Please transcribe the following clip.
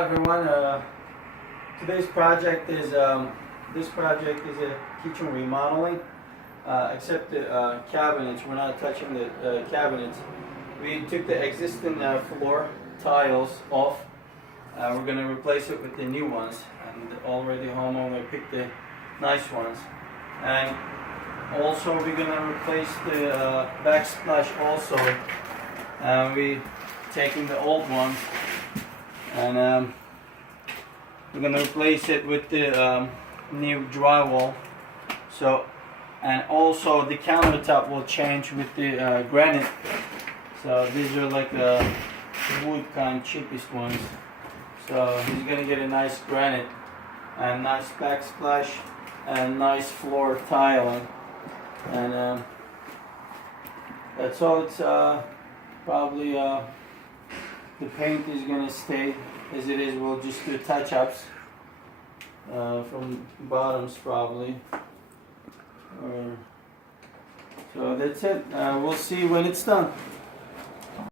Hello everyone. Today's project is a kitchen remodeling. Except the cabinets, we're not touching the cabinets. We took the existing floor tiles off. We're going to replace it with the new ones, and already homeowner picked the nice ones. And also we're going to replace the backsplash also. We taking the old one and we're going to replace it with the new drywall. So, and also the countertop will change with the granite. So these are like wood kind, cheapest ones. So he's going to get a nice granite and nice backsplash and nice floor tiling. And that's all. It's probably the paint is going to stay as it is. We'll just do touch-ups from bottoms probably. So that's it. We'll see when it's done.